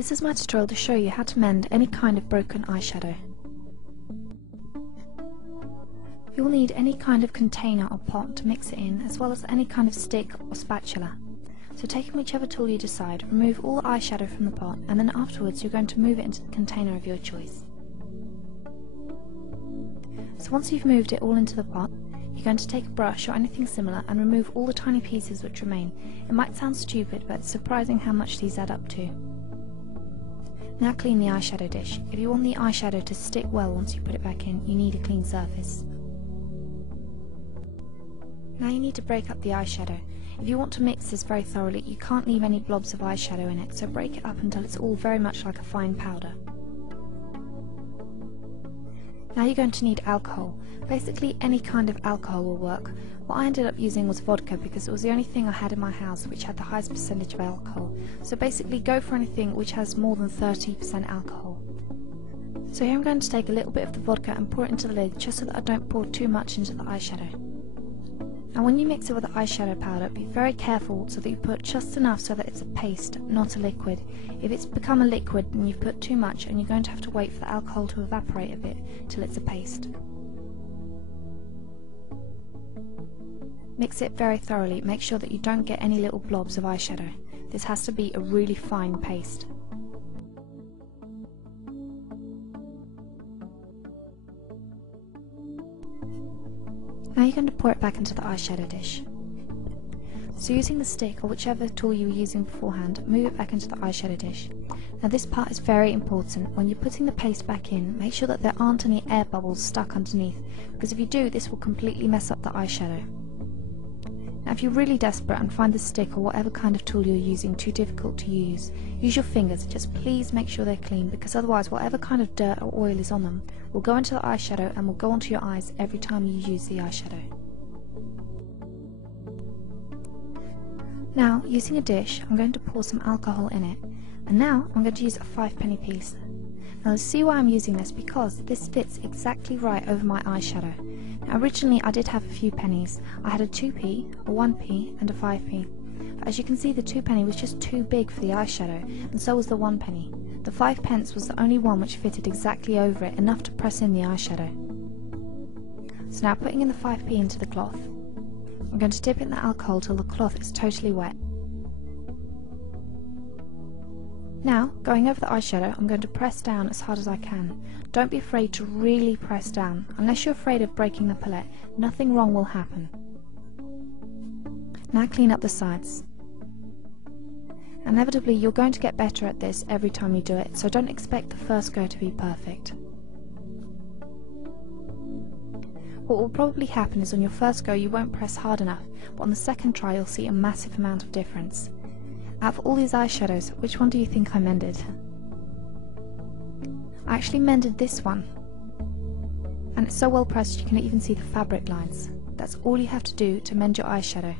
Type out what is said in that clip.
This is my tutorial to show you how to mend any kind of broken eyeshadow. You'll need any kind of container or pot to mix it in, as well as any kind of stick or spatula. So taking whichever tool you decide, remove all the eyeshadow from the pot, and then afterwards you're going to move it into the container of your choice. So once you've moved it all into the pot, you're going to take a brush or anything similar and remove all the tiny pieces which remain. It might sound stupid, but it's surprising how much these add up to. Now clean the eyeshadow dish. If you want the eyeshadow to stick well once you put it back in, you need a clean surface. Now you need to break up the eyeshadow. If you want to mix this very thoroughly, you can't leave any blobs of eyeshadow in it, so break it up until it's all very much like a fine powder. Now you're going to need alcohol. Basically any kind of alcohol will work. What I ended up using was vodka because it was the only thing I had in my house which had the highest percentage of alcohol. So basically go for anything which has more than 30% alcohol. So here I'm going to take a little bit of the vodka and pour it into the lid just so that I don't pour too much into the eyeshadow. Now when you mix it with the eyeshadow powder, be very careful so that you put just enough so that it's a paste, not a liquid. If it's become a liquid then you've put too much and you're going to have to wait for the alcohol to evaporate a bit till it's a paste. Mix it very thoroughly, make sure that you don't get any little blobs of eyeshadow. This has to be a really fine paste. Now you're going to pour it back into the eyeshadow dish. So using the stick or whichever tool you were using beforehand, move it back into the eyeshadow dish. Now this part is very important. When you're putting the paste back in, make sure that there aren't any air bubbles stuck underneath, because if you do, this will completely mess up the eyeshadow. Now if you're really desperate and find the stick or whatever kind of tool you're using too difficult to use your fingers. Just please make sure they're clean, because otherwise whatever kind of dirt or oil is on them will go into the eyeshadow and will go onto your eyes every time you use the eyeshadow. Now, using a dish, I'm going to pour some alcohol in it, and now I'm going to use a 5-penny piece. Now let's see why I'm using this, because this fits exactly right over my eyeshadow. Now originally I did have a few pennies. I had a 2p, a 1p and a 5p. But as you can see, the 2-penny was just too big for the eyeshadow, and so was the 1-penny. The 5p was the only one which fitted exactly over it, enough to press in the eyeshadow. So now putting in the 5p into the cloth, I'm going to dip it in the alcohol till the cloth is totally wet. Now, going over the eyeshadow, I'm going to press down as hard as I can. Don't be afraid to really press down. Unless you're afraid of breaking the palette, nothing wrong will happen. Now clean up the sides. Inevitably, you're going to get better at this every time you do it, so don't expect the first go to be perfect. What will probably happen is on your first go you won't press hard enough, but on the second try you'll see a massive amount of difference. Out of all these eyeshadows, which one do you think I mended? I actually mended this one, and it's so well pressed you can even see the fabric lines. That's all you have to do to mend your eyeshadow.